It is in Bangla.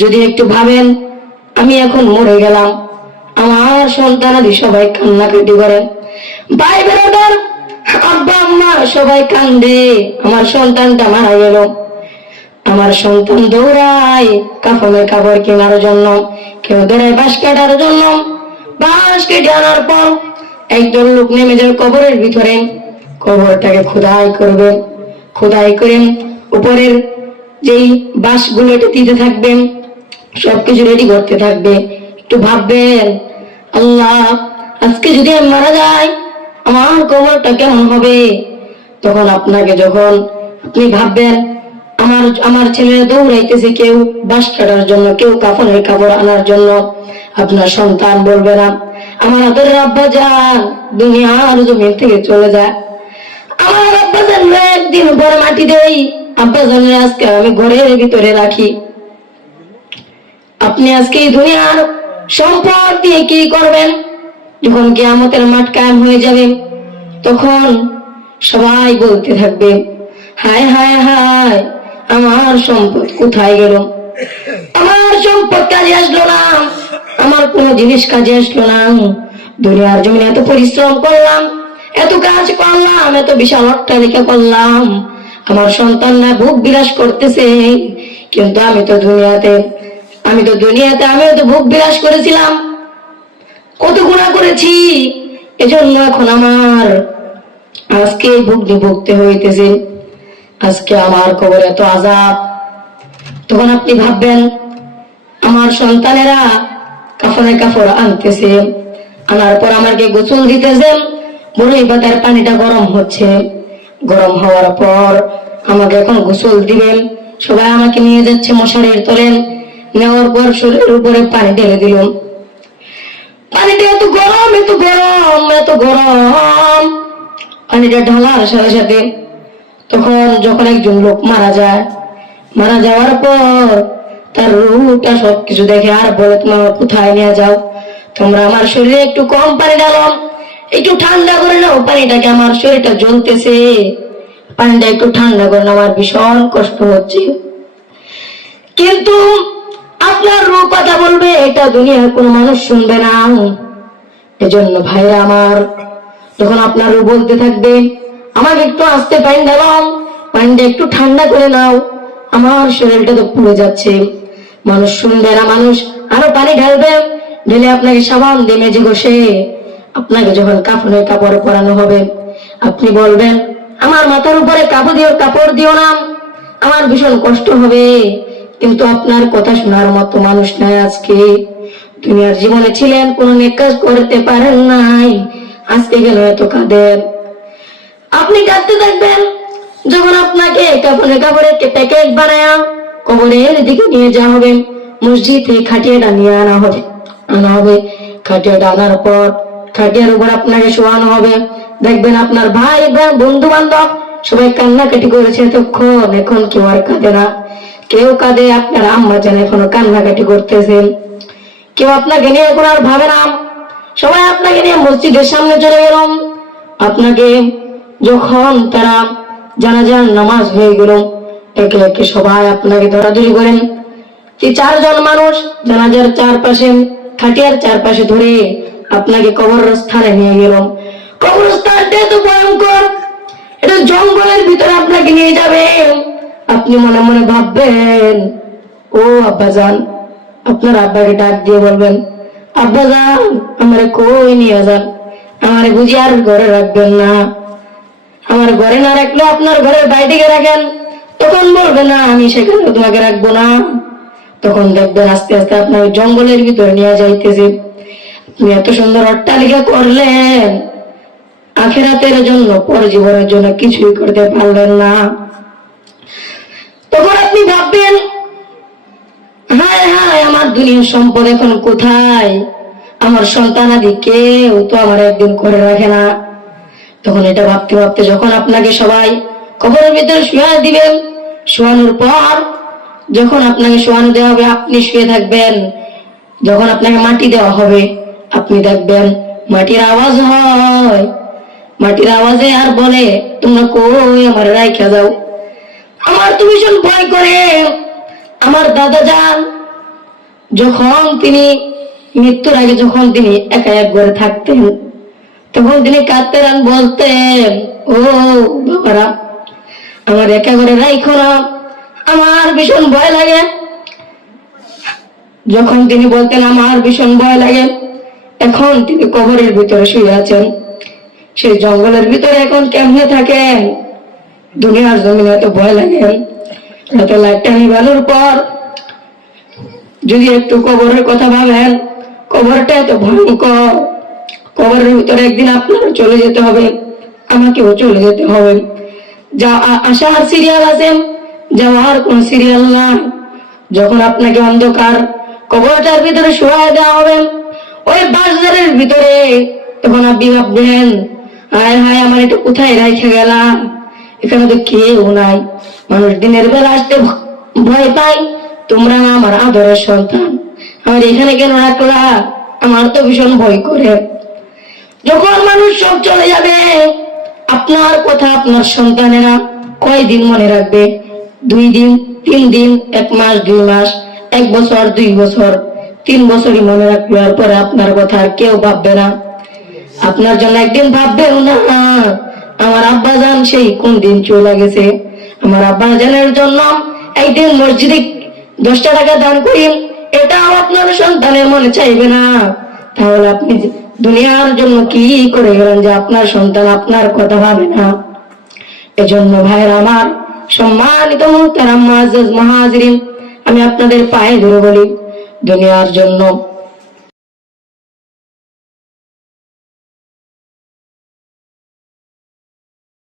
যদি একটু ভাবেন, আমি এখন মরে গেলাম। আমার সন্তানাদি সবাই কান্নাকাটি করেন। ভাই বেরোদার আব্বা আম্মা সবাই কান্দে। আমার সন্তানটা মারা গেল। আমার সন্তান দৌড়ায় কাফনের কাপড় কেনার জন্য, কেউ দৌড়ায় বাঁশ কাটার জন্য। বাঁশ কেটে আনার পর একজন লোক নেমে যাবে কবরের ভিতরে। কবরটাকে খোদাই করবে খোদাই করে উপরের যেই বাঁশগুলো এটা দিতে থাকবেন সবকিছু রেডি করতে থাকবে। একটু ভাববেন, আল্লাহ, আজকে যদি আমি মারা যাই, আমার কবরটা কেমন হবে? তখন আপনাকে যখন আপনি ভাববেন, আমার আমার ছেলেরা দৌড়াইতেছে কেউ, বাস কাটার জন্য, কেউ কাফনের কাপড় আনার জন্য, আপনার সন্তান বলবে না, আমার আদরের আব্বা যান দুনিয়ার জমিন থেকে চলে যায়। আমার আব্বা জান একদিন পরে মাটি দেই। আব্বা জানের আজকে আমি ঘরের ভিতরে রাখি। আপনি আজকে এই দুনিয়ার সম্পদ দিয়ে কি করবেন? যখন কেয়ামতের মাঠ কায়েম হয়ে যাবে, তখন সবাই বলতে থাকবে, হায় হায় হায়, আমার সম্পদ কোথায় গেল? আমার সম্পদ কাজে আসলো না, আমার কোনো জিনিস কাজে আসলো না। দুনিয়ার জমিনে এত পরিশ্রম করলাম, এত কাজ করলাম, এত বিশাল অট্টালিকা করলাম, আমার সন্তানরা ভোগ বিলাস করতেছে, কিন্তু আমি তো দুনিয়াতে আমি তো দুনিয়াতে, আমিও তো ভোগ বিলাস করেছিলাম। কত গুণা করেছি, এজন্য এখন আমার, আজকে ভুগনি ভুগতে হইতেছে। আজকে আমার কবর এত আজাব তখন আপনি ভাববেন, আমার সন্তানেরা কাফনে কাপড় আনতেছে, আনার পর আমাকে গোসল দিতেছে বড়ই পাতার পানিটা গরম হচ্ছে। গরম হওয়ার পর আমাকে এখন গোসল দিবেন। সবাই আমাকে নিয়ে যাচ্ছে মশারির তোলেন। নেওয়ার পর শরীরের উপরে পানি ঢেলে দিলাম। পানিটা এত গরম এত গরম এত গরম। পানিটা ঢালার সাথে সাথে তখন যখন একজন লোক মারা যায়, মারা যাওয়ার পর তার রুহটা সবকিছু দেখে আর বলে, তোমার কোথায় নিয়ে যাও? তোমরা আমার শরীরে একটু কম পানি ঢালাম একটু ঠান্ডা করে নাও, পানিটাকে আমার শরীরটা জ্বলতেছে। পানিটা একটু ঠান্ডা করে আমার ভীষণ কষ্ট হচ্ছে। কিন্তু আপনার রূপ কথা বলবে, এটা দুনিয়ার কোনো মানুষ শুনবে না। এজন্য ভাইরা আমার, যখন আপনার রূপ বলতে থাকবে, আমাকে একটু আসতে পাইন দিলাম পানিটা একটু ঠান্ডা করে নাও। আমার শরীরটা তো পুড়ে যাচ্ছে। মানুষ শুনবে না, মানুষ আরও পানি ঢালবে। ঢেলে আপনাকে সাবান দিয়ে মেজে ঘষে আপনাকে যখন কাপড়ের কাপড় পরানো হবে, আপনি বলবেন, আমার মাথার উপরে কাপড় দিও কাপড় দিও না। আমার ভীষণ কষ্ট হবে। কিন্তু আপনার কথা শোনার মতো মানুষ নাই আজকে। দুনিয়ার জীবনে ছিলেন, কোন নেকাজ করতে পারেন নাই। আজকে গেল এত কাঁদেন আপনি কাঁদতে থাকবেন, যখন আপনাকে কাপড়ে কাপড়ে প্যাকেট বানায়া কবরের দিকে নিয়ে যাওয়া হবে, মসজিদে খাটিয়াটা নিয়ে আনা হবে। আনা হবে খাটিয়াটা আনার পর খাটিয়ার উপর আপনাকে শোয়ানো হবে। দেখবেন আপনার ভাই বোন বন্ধু বান্ধব সবাই কান্নাকাটি করেছে এতক্ষণ, এখন কেউ আর কাঁদে না। কেউ কাঁদে, আপনার আম্মা যেন এখনও কান্নাকাটি করতেছেন। কেউ আপনাকে নিয়ে এখন আর ভাবে না। সবাই আপনাকে নিয়ে মসজিদের সামনে চলে গেলাম আপনাকে যখন তারা জানাজার নামাজ হয়ে গেল, একে একে সবাই আপনাকে ধরাধরি করেন। এই চারজন মানুষ জানাজার চারপাশে, খাটিয়ার চারপাশে ধরে আপনাকে কবরস্থানে নিয়ে গেল। কবরস্থানটা এত ভয়ঙ্কর, এটা জঙ্গলের ভিতরে আপনাকে নিয়ে যাবে। আপনি মনে মনে ভাববেন, ও আব্বা আব্বাজান, আপনার আব্বাকে ডাক দিয়ে বলবেন, আব্বাজান, আমারে কই নিয়ে যান? আমারে বুঝি আর ঘরে রাখবেন না। আমার ঘরে না রাখলে আপনার ঘরের বাইরে রাখেন। তখন বলবে না, আমি সেখানে তোমাকে রাখব না। তখন দেখবেন আস্তে আস্তে আপনার জঙ্গলের ভিতরে নিয়ে যাইতেছে। আপনি এত সুন্দর অট্টালিকা করলেন, আখেরাতের জন্য, পরজীবনের জন্য কিছুই করতে পারলেন না। তখন আপনি ভাববেন, হায় হায়, আমার দুনিয়ার সম্পদ এখন কোথায়? আমার সন্তান আদি কেউ তো আমার একদিন করে রাখে না। তখন এটা ভাবতে ভাবতে যখন আপনাকে সবাই কবরের ভিতরে শুয়ে দিবেন, শোয়ানোর পর যখন আপনাকে শোয়ানো দেওয়া হবে, আপনি শুয়ে থাকবেন। যখন আপনাকে মাটি দেওয়া হবে, আপনি দেখবেন মাটির আওয়াজ হয়। মাটির আওয়াজে আর বলে, তোমরা কই আমার রাইখা যাও তো ভীষণ ভয় করে, আমার দাদা যান, যখন তিনি মৃত্যুর আগে যখন তিনি একা এক ঘরে থাকতেন, তখন তিনি কাঁদতেন আর বলতেন, ও বাবারা, আমার একা ঘরে রাইখো না, আমার ভীষণ ভয় লাগে। যখন তিনি বলতেন, আমার ভীষণ ভয় লাগে, এখন তিনি কবরের ভিতরে শুয়ে আছেন। সেই জঙ্গলের ভিতরে এখন কেমনে থাকেন? দুনিয়ার জমিনে এত ভয় লাগে রাতে লাইটটা নিবানোর পর। যদি একটু কবরের কথা ভাবেন, কবরটা এত ভয়ঙ্কর। কবরের ভিতরে একদিন আপনারও চলে যেতে হবে, আমাকেও চলে যেতে হবে। যা আসার সিরিয়াল আছে, যাওয়ার কোন সিরিয়াল না যখন আপনাকে অন্ধকার কবরটার ভিতরে শোয়া দেওয়া হবে, ওই বাজারের ভিতরে তখন আপনি ভাববেন হায় হায়, আমার এটা কোথায় রেখে গেলাম? এখানে তো কেউ নাই। মানুষ দিনের বেলা আসতে ভয় পায়। তোমরা আমার আদরের সন্তান। আমার এখানে কেন রাখলা? আমার তো ভীষণ ভয় করে। যখন মানুষ সব চলে যাবে, আপনার কথা আপনার সন্তানেরা কয়দিন মনে রাখবে? দুই দিন, তিন দিন, এক মাস, দুই মাস, এক বছর, দুই বছর, তিন বছরই মনে রাখবে, আর পরে আপনার কথা আর কেউ ভাববে না। আপনার জন্য একদিন ভাববেও না। আমার আব্বা জান সেই কোন দিন চলে গেছে। আমার আব্বা জানের জন্য একদিন মসজিদে দশটা টাকা দান করি এটাও আপনার সন্তানের মনে চাইবে না। তাহলে আপনি দুনিয়ার জন্য কি করে গেলেন যে আপনার সন্তান আপনার কথা ভাবে না? এজন্য ভাইয়ের আমার সম্মানিত মুহতারাম মহাজিরিন, আমি আপনাদের পায়ে ধরে বলি, দুনিয়ার জন্য